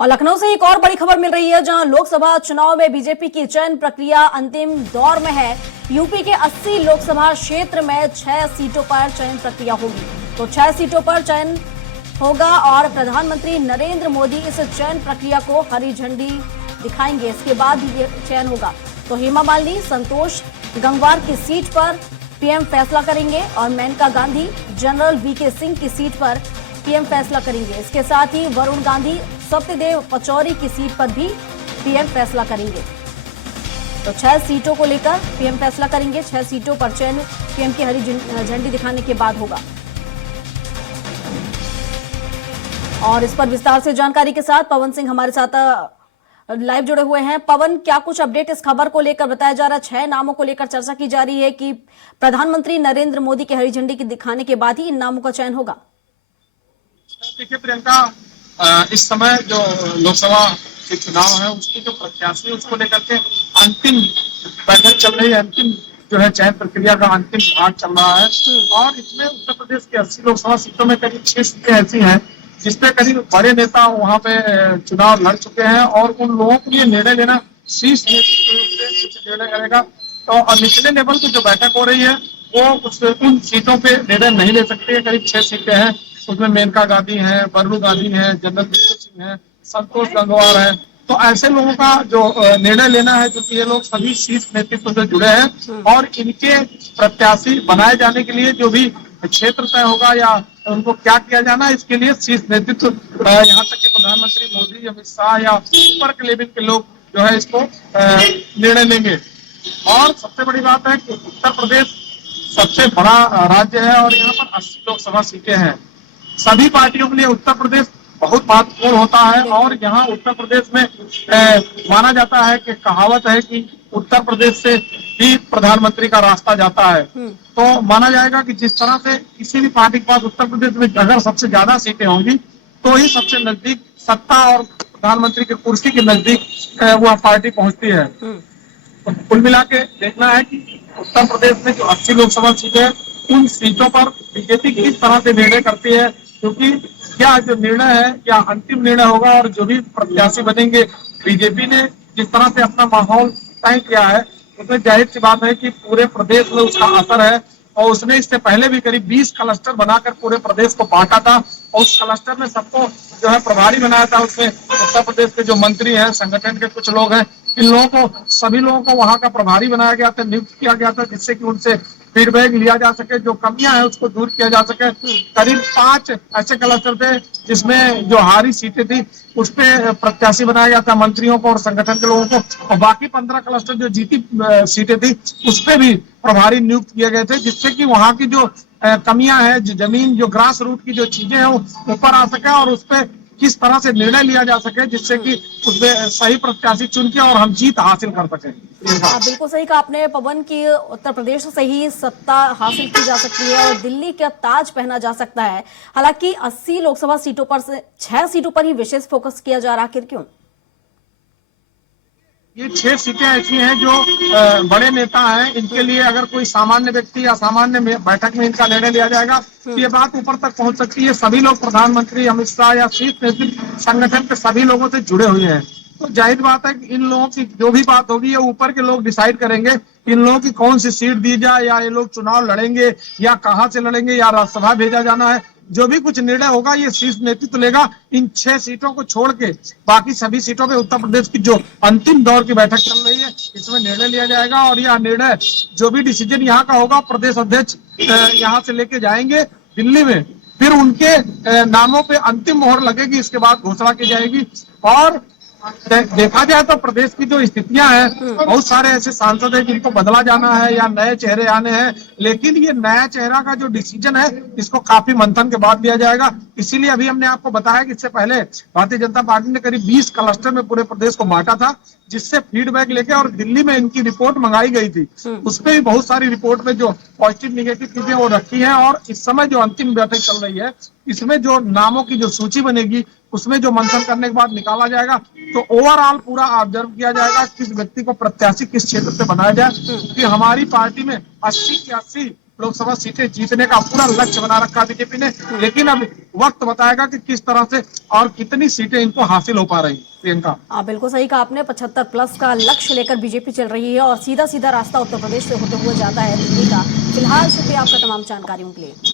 और लखनऊ से एक और बड़ी खबर मिल रही है, जहां लोकसभा चुनाव में बीजेपी की चयन प्रक्रिया अंतिम दौर में है। यूपी के 80 लोकसभा क्षेत्र में 6 सीटों पर चयन प्रक्रिया होगी। तो 6 सीटों पर चयन होगा और प्रधानमंत्री नरेंद्र मोदी इस चयन प्रक्रिया को हरी झंडी दिखाएंगे। इसके बाद ही ये चयन होगा। तो हेमा मालिनी, संतोष गंगवार की सीट पर पीएम फैसला करेंगे और मेनका गांधी जनरल वीके सिंह की सीट पर पीएम फैसला करेंगे। इसके साथ ही वरुण गांधी सत्यदेव पचौरी की सीट पर भी पीएम फैसला करेंगे। तो 6 सीटों को लेकर पीएम फैसला करेंगे। 6 सीटों पर चयन पीएम की हरी झंडी दिखाने के बाद होगा। और इस पर विस्तार से जानकारी के साथ पवन सिंह हमारे साथ लाइव जुड़े हुए हैं। पवन, क्या कुछ अपडेट इस खबर को लेकर बताया जा रहा है? 6 नामों को लेकर चर्चा की जा रही है कि प्रधानमंत्री नरेंद्र मोदी की हरी झंडी की दिखाने के बाद ही इन नामों का चयन होगा। देखिए प्रियंका, इस समय जो लोकसभा के चुनाव है उसके जो प्रत्याशी उसको लेकर के अंतिम बैठक चल रही है। अंतिम जो है चयन प्रक्रिया का अंतिम भाग चल रहा है और इसमें उत्तर प्रदेश के 80 लोकसभा सीटों में करीब 6 सीटें ऐसी हैं जिसपे करीब बड़े नेता वहां पे चुनाव लड़ चुके हैं और उन लोगों के लिए निर्णय लेना शीर्ष नेतृत्व निर्णय करेगा। तो निचले लेवल की जो बैठक हो रही है वो उन सीटों पे निर्णय नहीं ले सकती है। करीब 6 सीटें हैं, उसमें मेनका गांधी है, वरुण गांधी है, जनरल वीके सिंह है, संतोष गंगवार है। तो ऐसे लोगों का जो निर्णय लेना है, क्योंकि ये लोग सभी शीर्ष नेतृत्व से जुड़े हैं और इनके प्रत्याशी बनाए जाने के लिए जो भी क्षेत्र तय होगा या उनको क्या किया जाना, इसके लिए शीर्ष नेतृत्व यहाँ तक कि प्रधानमंत्री मोदी, अमित शाह या ऊपर के लेवल के लोग जो है इसको निर्णय लेंगे। और सबसे बड़ी बात है कि उत्तर प्रदेश सबसे बड़ा राज्य है और यहाँ पर 80 लोकसभा सीटें हैं। सभी पार्टियों के लिए उत्तर प्रदेश बहुत महत्वपूर्ण होता है और यहाँ उत्तर प्रदेश में माना जाता है कि कहावत है कि उत्तर प्रदेश से भी प्रधानमंत्री का रास्ता जाता है। तो माना जाएगा कि जिस तरह से किसी भी पार्टी के पास उत्तर प्रदेश में अगर सबसे ज्यादा सीटें होंगी तो ही सबसे नजदीक सत्ता और प्रधानमंत्री की कुर्सी के नजदीक वह पार्टी पहुंचती है। तो कुल मिला के देखना है कि उत्तर प्रदेश में जो 80 लोकसभा सीटें हैं उन सीटों पर बीजेपी किस तरह से निर्णय करती है, क्योंकि क्या जो निर्णय है क्या अंतिम निर्णय होगा और जो भी प्रत्याशी बनेंगे, बीजेपी ने जिस तरह से अपना माहौल तय किया है उसमें जाहिर सी बात है कि पूरे प्रदेश में उसका असर है। और उसने इससे पहले भी करीब 20 क्लस्टर बनाकर पूरे प्रदेश को बांटा था और उस क्लस्टर में सबको जो है प्रभारी बनाया था। उसमें उत्तर प्रदेश के जो मंत्री हैं, संगठन के कुछ लोग हैं, इन लोगों को सभी लोगों को वहां का प्रभारी बनाया गया था, नियुक्त किया गया था, जिससे कि उनसे फीडबैक लिया जा सके, जो कमियां हैं उसको दूर किया जा सके। करीब 5 ऐसे क्लस्टर थे जिसमें जो हारी सीटें थी उस पे प्रत्याशी बनाया गया था मंत्रियों को और संगठन के लोगों को, और बाकी 15 क्लस्टर जो जीती सीटें थी उस पे भी प्रभारी नियुक्त किए गए थे, जिससे कि वहां की जो कमियां हैं, जो जमीन, जो ग्रास रूट की जो चीजें हैं वो ऊपर आ सके और उस पे किस तरह से निर्णय लिया जा सके जिससे कि उसमें सही प्रत्याशी चुन के और हम जीत हासिल कर सकें। बिल्कुल सही कहा आपने पवन, की उत्तर प्रदेश से ही सत्ता हासिल की जा सकती है और दिल्ली का ताज पहना जा सकता है। हालांकि 80 लोकसभा सीटों पर से 6 सीटों पर ही विशेष फोकस किया जा रहा है, आखिर क्यों? ये 6 सीटें ऐसी हैं जो बड़े नेता हैं, इनके लिए अगर कोई सामान्य व्यक्ति या सामान्य बैठक में इनका निर्णय लिया जाएगा तो ये बात ऊपर तक पहुंच सकती है। सभी लोग प्रधानमंत्री, अमित शाह या शीर्ष नेतृत्व संगठन के सभी लोगों से जुड़े हुए हैं। तो जाहिर बात है कि इन लोगों की जो भी बात होगी ये ऊपर के लोग डिसाइड करेंगे इन लोगों की कौन सी सीट दी जाए, या ये लोग चुनाव लड़ेंगे या कहाँ से लड़ेंगे या राज्यसभा भेजा जाना है। जो भी कुछ निर्णय होगा ये शीर्ष नेतृत्व लेगा। इन 6 सीटों को छोड़ के बाकी सभी सीटों पे उत्तर प्रदेश की जो अंतिम दौर की बैठक चल रही है इसमें निर्णय लिया जाएगा और यह निर्णय जो भी डिसीजन यहाँ का होगा प्रदेश अध्यक्ष यहाँ से लेके जाएंगे दिल्ली में, फिर उनके नामों पे अंतिम मोहर लगेगी, इसके बाद घोषणा की जाएगी। और देखा जाए तो प्रदेश की जो स्थितियां हैं, बहुत सारे ऐसे सांसद हैं जिनको बदला जाना है या नए चेहरे आने हैं, लेकिन ये नया चेहरा का जो डिसीजन है इसको काफी मंथन के बाद लिया जाएगा। इसीलिए अभी हमने आपको बताया कि इससे पहले भारतीय जनता पार्टी ने करीब 20 क्लस्टर में पूरे प्रदेश को बांटा था, जिससे फीडबैक लेके और दिल्ली में इनकी रिपोर्ट मंगाई गई थी। उसमें भी बहुत सारी रिपोर्ट में जो पॉजिटिव निगेटिव चीजें वो रखी है और इस समय जो अंतिम बैठक चल रही है इसमें जो नामों की जो सूची बनेगी उसमें जो मंथन करने के बाद निकाला जाएगा। तो ओवरऑल पूरा ऑब्जर्व किया जाएगा किस व्यक्ति को प्रत्याशी किस क्षेत्र से बनाया जाए, क्योंकि हमारी पार्टी में 80 की 80 लोकसभा सीटें जीतने का पूरा लक्ष्य बना रखा बीजेपी ने। लेकिन अब वक्त बताएगा कि किस तरह से और कितनी सीटें इनको हासिल हो पा रही। प्रियंका, बिल्कुल सही कहा आपने। 75 प्लस का लक्ष्य लेकर बीजेपी चल रही है और सीधा सीधा रास्ता उत्तर प्रदेश से होते हुए जाता है दिल्ली का। फिलहाल शुक्रिया आपका तमाम जानकारियों के लिए।